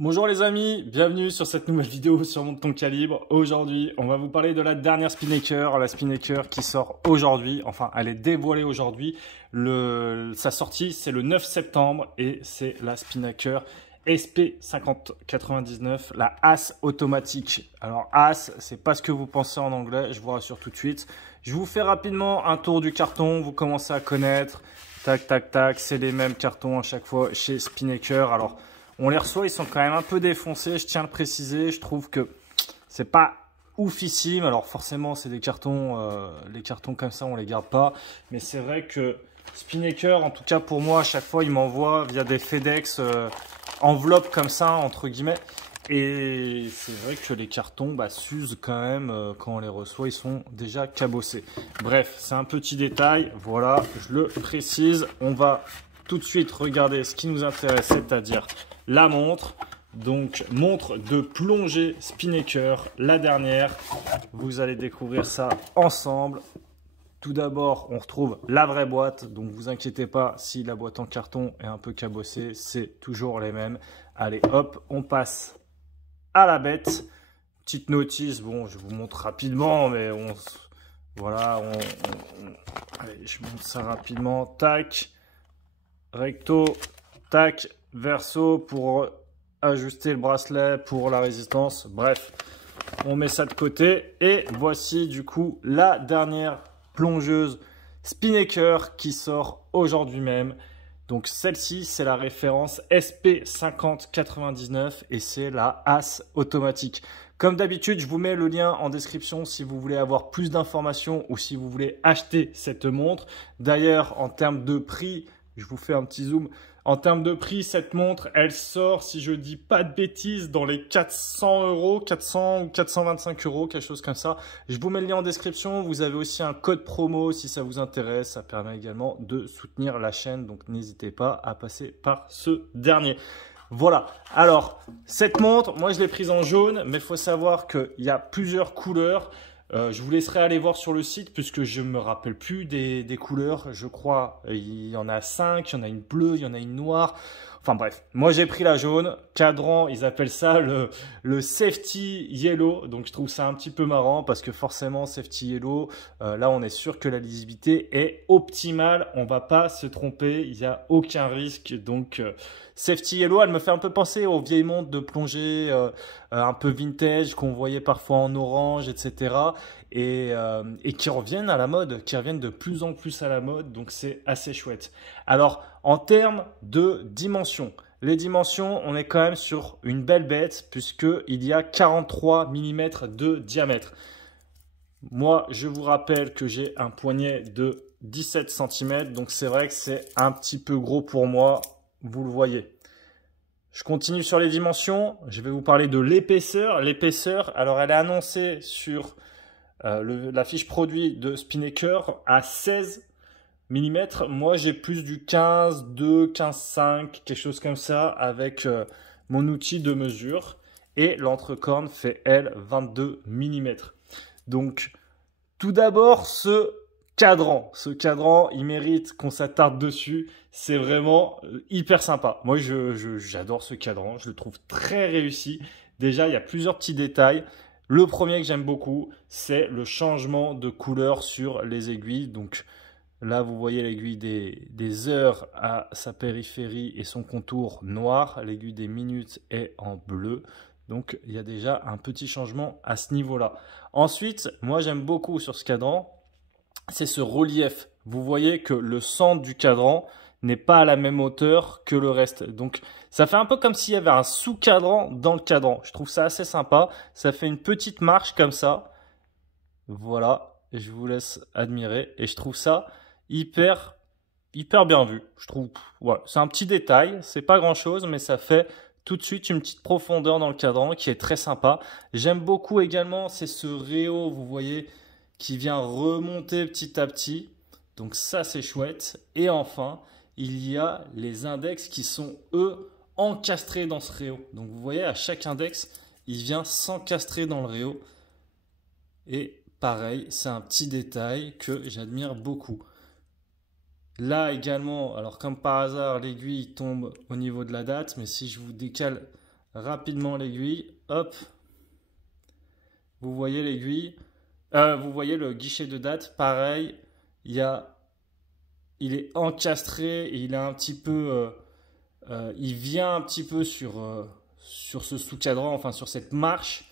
Bonjour les amis, bienvenue sur cette nouvelle vidéo sur Monte ton calibre. Aujourd'hui, on va vous parler de la dernière Spinnaker, la Spinnaker qui sort aujourd'hui, enfin elle est dévoilée aujourd'hui. Sa sortie c'est le 9 septembre et c'est la Spinnaker SP5099, la As automatique. Alors As, c'est pas ce que vous pensez en anglais, je vous rassure tout de suite. Je vous fais rapidement un tour du carton, vous commencez à connaître. Tac, tac, tac, c'est les mêmes cartons à chaque fois chez Spinnaker. Alors, on les reçoit, ils sont quand même un peu défoncés, je tiens à le préciser. Je trouve que c'est pas oufissime. Alors forcément, c'est des cartons, les cartons comme ça, on les garde pas. Mais c'est vrai que Spinnaker, en tout cas pour moi, à chaque fois, il m'envoie via des FedEx enveloppes comme ça, entre guillemets. Et c'est vrai que les cartons s'usent quand même quand on les reçoit, ils sont déjà cabossés. Bref, c'est un petit détail, voilà, je le précise. On va tout de suite regarder ce qui nous intéresse, c'est-à-dire la montre. Donc, montre de plongée Spinnaker, la dernière. Vous allez découvrir ça ensemble. Tout d'abord, on retrouve la vraie boîte. Donc, vous inquiétez pas si la boîte en carton est un peu cabossée, c'est toujours les mêmes. Allez, hop, on passe à la bête. Petite notice, bon, je vous montre rapidement, mais voilà, allez, je montre ça rapidement. Tac, recto, tac, verso pour ajuster le bracelet pour la résistance. Bref, on met ça de côté et voici du coup la dernière plongeuse Spinnaker qui sort aujourd'hui même. Donc celle-ci, c'est la référence SP5099 et c'est la As automatique. Comme d'habitude, je vous mets le lien en description si vous voulez avoir plus d'informations ou si vous voulez acheter cette montre. D'ailleurs, en termes de prix, je vous fais un petit zoom. En termes de prix, cette montre, elle sort, si je dis pas de bêtises, dans les 400 €, 400 ou 425 €, quelque chose comme ça. Je vous mets le lien en description. Vous avez aussi un code promo si ça vous intéresse. Ça permet également de soutenir la chaîne. Donc, n'hésitez pas à passer par ce dernier. Voilà. Alors, cette montre, moi, je l'ai prise en jaune, mais il faut savoir qu'il y a plusieurs couleurs. Je vous laisserai aller voir sur le site puisque je ne me rappelle plus des couleurs. Je crois il y en a 5, il y en a une bleue, il y en a une noire. Enfin bref, moi j'ai pris la jaune. Cadran, ils appellent ça le safety yellow. Donc je trouve ça un petit peu marrant parce que forcément safety yellow, là on est sûr que la lisibilité est optimale. On va pas se tromper, il n'y a aucun risque. Donc safety yellow, elle me fait un peu penser aux vieilles montres de plongée un peu vintage qu'on voyait parfois en orange, etc. Et qui reviennent à la mode, qui reviennent de plus en plus à la mode. Donc c'est assez chouette. Alors en termes de dimensions, les dimensions, on est quand même sur une belle bête puisqu'il y a 43 mm de diamètre. Moi, je vous rappelle que j'ai un poignet de 17 cm, donc c'est vrai que c'est un petit peu gros pour moi, vous le voyez. Je continue sur les dimensions, je vais vous parler de l'épaisseur. L'épaisseur, alors elle est annoncée sur la fiche produit de Spinnaker à 16 mm. Moi, j'ai plus du 15,2, 15,5, quelque chose comme ça avec mon outil de mesure. Et l'entrecorne fait, elle, 22 mm. Donc, tout d'abord, ce cadran, il mérite qu'on s'attarde dessus. C'est vraiment hyper sympa. Moi, j'adore ce cadran. Je le trouve très réussi. Déjà, il y a plusieurs petits détails. Le premier que j'aime beaucoup, c'est le changement de couleur sur les aiguilles. Donc là, vous voyez l'aiguille des heures à sa périphérie et son contour noir. L'aiguille des minutes est en bleu. Donc, il y a déjà un petit changement à ce niveau-là. Ensuite, moi, j'aime beaucoup sur ce cadran, c'est ce relief. Vous voyez que le centre du cadran n'est pas à la même hauteur que le reste. Donc, ça fait un peu comme s'il y avait un sous-cadran dans le cadran. Je trouve ça assez sympa. Ça fait une petite marche comme ça. Voilà, et je vous laisse admirer. Et je trouve ça hyper bien vu. Je trouve, voilà, c'est un petit détail. C'est pas grand-chose, mais ça fait tout de suite une petite profondeur dans le cadran qui est très sympa. J'aime beaucoup également, c'est ce réo, vous voyez, qui vient remonter petit à petit. Donc ça, c'est chouette. Et enfin, il y a les index qui sont, eux, encastrés dans ce réo. Donc vous voyez, à chaque index, il vient s'encastrer dans le réo. Et pareil, c'est un petit détail que j'admire beaucoup. Là également, alors comme par hasard, l'aiguille tombe au niveau de la date. Mais si je vous décale rapidement l'aiguille. Hop. Vous voyez l'aiguille. Vous voyez le guichet de date. Pareil, il est encastré et il a un petit peu... il vient un petit peu sur ce sous-cadran, enfin sur cette marche.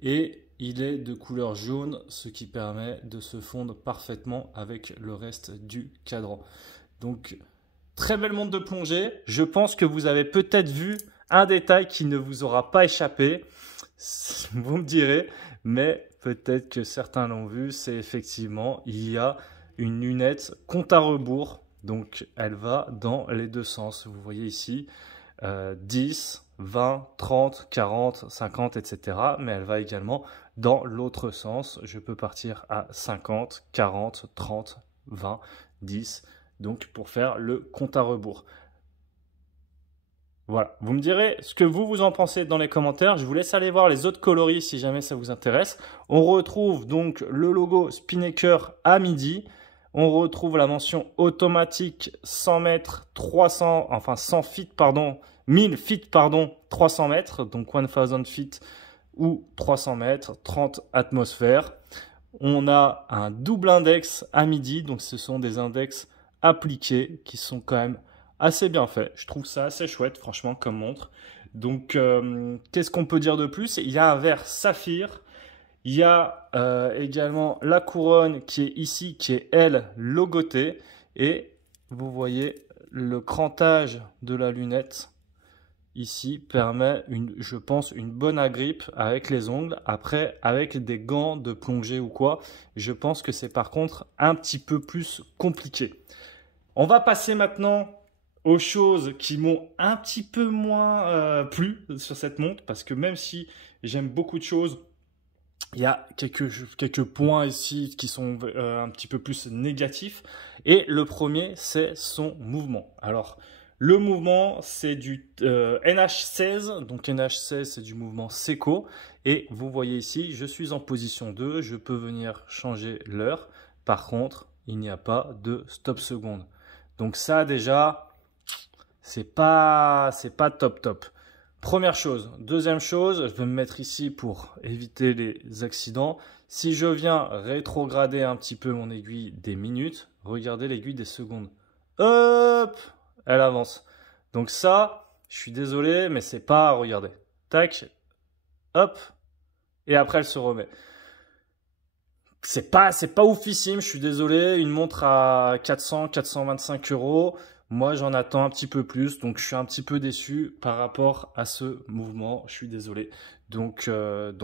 Et il est de couleur jaune, ce qui permet de se fondre parfaitement avec le reste du cadran. Donc, très belle montre de plongée. Je pense que vous avez peut-être vu un détail qui ne vous aura pas échappé. Vous me direz, mais peut-être que certains l'ont vu. C'est effectivement, il y a une lunette compte à rebours. Donc, elle va dans les deux sens. Vous voyez ici, 10, 20, 30, 40, 50, etc. Mais elle va également dans l'autre sens. Je peux partir à 50, 40, 30, 20, 10. Donc, pour faire le compte à rebours. Voilà, vous me direz ce que vous en pensez dans les commentaires. Je vous laisse aller voir les autres coloris si jamais ça vous intéresse. On retrouve donc le logo Spinnaker à midi. On retrouve la mention automatique 100 mètres, 300, enfin 100 feet, pardon, 1000 feet, pardon, 300 mètres, donc 1000 feet ou 300 mètres, 30 atmosphères. On a un double index à midi, donc ce sont des index appliqués qui sont quand même assez bien faits. Je trouve ça assez chouette, franchement, comme montre. Donc, qu'est-ce qu'on peut dire de plus? Il y a un verre saphir. Il y a également la couronne qui est ici, qui est, elle, logotée. Et vous voyez, le crantage de la lunette, ici, permet, je pense, une bonne agrippe avec les ongles. Après, avec des gants de plongée ou quoi, je pense que c'est par contre un petit peu plus compliqué. On va passer maintenant aux choses qui m'ont un petit peu moins plu sur cette montre, parce que même si j'aime beaucoup de choses, il y a quelques points ici qui sont un petit peu plus négatifs. Et le premier, c'est son mouvement. Alors, le mouvement, c'est du NH16. Donc, NH16, c'est du mouvement Seco. Et vous voyez ici, je suis en position 2. Je peux venir changer l'heure. Par contre, il n'y a pas de stop seconde. Donc ça, déjà, c'est pas top. Première chose. Deuxième chose, je vais me mettre ici pour éviter les accidents. Si je viens rétrograder un petit peu mon aiguille des minutes, regardez l'aiguille des secondes. Hop, elle avance. Donc ça, je suis désolé, mais c'est pas à regarder. Tac, hop, et après elle se remet. C'est pas oufissime, je suis désolé. Une montre à 400, 425 €. Moi, j'en attends un petit peu plus, donc je suis un petit peu déçu par rapport à ce mouvement. Je suis désolé. Donc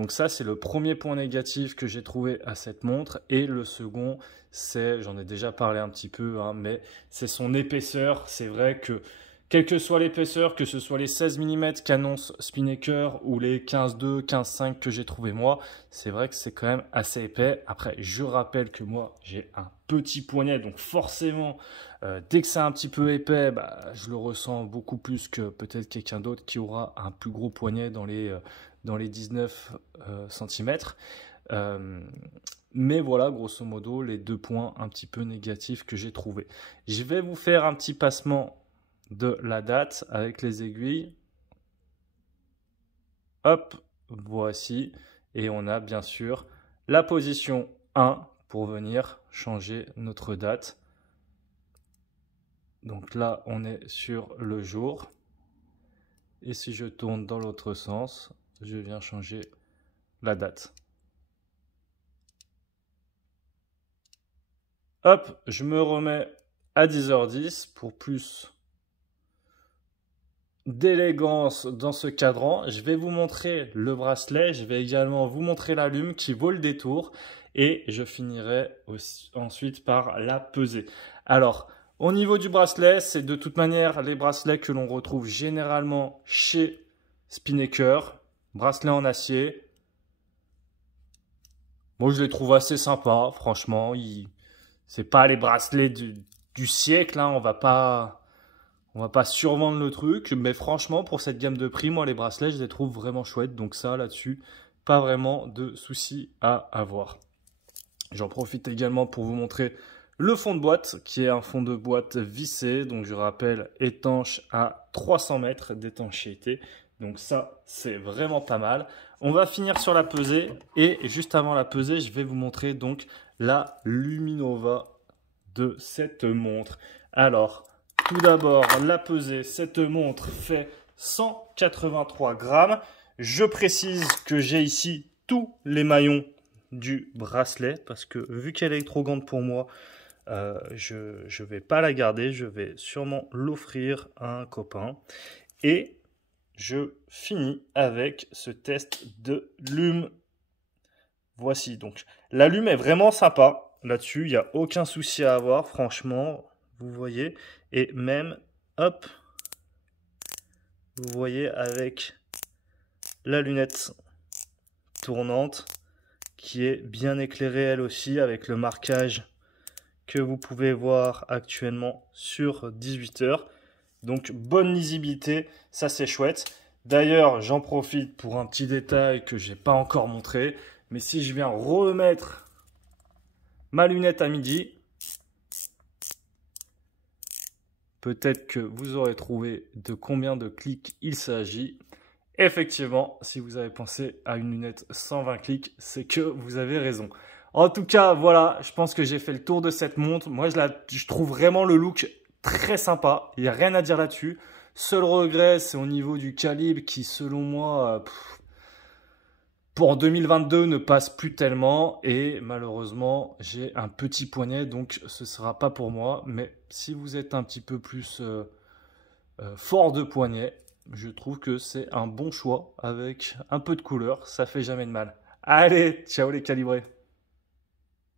ça, c'est le premier point négatif que j'ai trouvé à cette montre. Et le second, c'est, j'en ai déjà parlé un petit peu, hein, mais c'est son épaisseur. C'est vrai que quelle que soit l'épaisseur, que ce soit les 16 mm qu'annonce Spinnaker ou les 15,2, 15,5 que j'ai trouvé moi, c'est vrai que c'est quand même assez épais. Après, je rappelle que moi, j'ai un petit poignet, donc forcément, dès que c'est un petit peu épais, bah, je le ressens beaucoup plus que peut-être quelqu'un d'autre qui aura un plus gros poignet dans les 19 cm. Mais voilà, grosso modo, les deux points un petit peu négatifs que j'ai trouvés. Je vais vous faire un petit passement de la date avec les aiguilles. Hop, voici. Et on a bien sûr la position 1 pour venir changer notre date. Donc là, on est sur le jour. Et si je tourne dans l'autre sens, je viens changer la date. Hop, je me remets à 10h10 pour plus d'élégance dans ce cadran. Je vais vous montrer le bracelet, je vais également vous montrer la lume qui vaut le détour et je finirai ensuite par la peser. Alors, au niveau du bracelet, c'est de toute manière les bracelets que l'on retrouve généralement chez Spinnaker, bracelet en acier. Moi, je les trouve assez sympas, franchement. C'est pas les bracelets du siècle, hein. On va pas survendre le truc, mais franchement, pour cette gamme de prix, moi, les bracelets, je les trouve vraiment chouettes. Donc ça, là-dessus, pas vraiment de soucis à avoir. J'en profite également pour vous montrer le fond de boîte, qui est un fond de boîte vissé. Donc je rappelle, étanche à 300 mètres d'étanchéité. Donc ça, c'est vraiment pas mal. On va finir sur la pesée. Et juste avant la pesée, je vais vous montrer donc la Luminova de cette montre. Alors, tout d'abord, la pesée, cette montre fait 183 grammes. Je précise que j'ai ici tous les maillons du bracelet parce que vu qu'elle est trop grande pour moi, je ne vais pas la garder. Je vais sûrement l'offrir à un copain. Et je finis avec ce test de lume. Voici donc. La lume est vraiment sympa. Là-dessus, il n'y a aucun souci à avoir, franchement. Vous voyez. Et même, hop, vous voyez avec la lunette tournante qui est bien éclairée elle aussi avec le marquage que vous pouvez voir actuellement sur 18 heures. Donc bonne lisibilité, ça c'est chouette. D'ailleurs, j'en profite pour un petit détail que j'ai pas encore montré. Mais si je viens remettre ma lunette à midi, peut-être que vous aurez trouvé de combien de clics il s'agit. Effectivement, si vous avez pensé à une lunette 120 clics, c'est que vous avez raison. En tout cas, voilà, je pense que j'ai fait le tour de cette montre. Moi, je trouve vraiment le look très sympa. Il n'y a rien à dire là-dessus. Seul regret, c'est au niveau du calibre qui, selon moi, pour 2022, ne passe plus tellement. Et malheureusement, j'ai un petit poignet, donc ce ne sera pas pour moi. Mais si vous êtes un petit peu plus fort de poignet, je trouve que c'est un bon choix avec un peu de couleur. Ça fait jamais de mal. Allez, ciao les calibrés!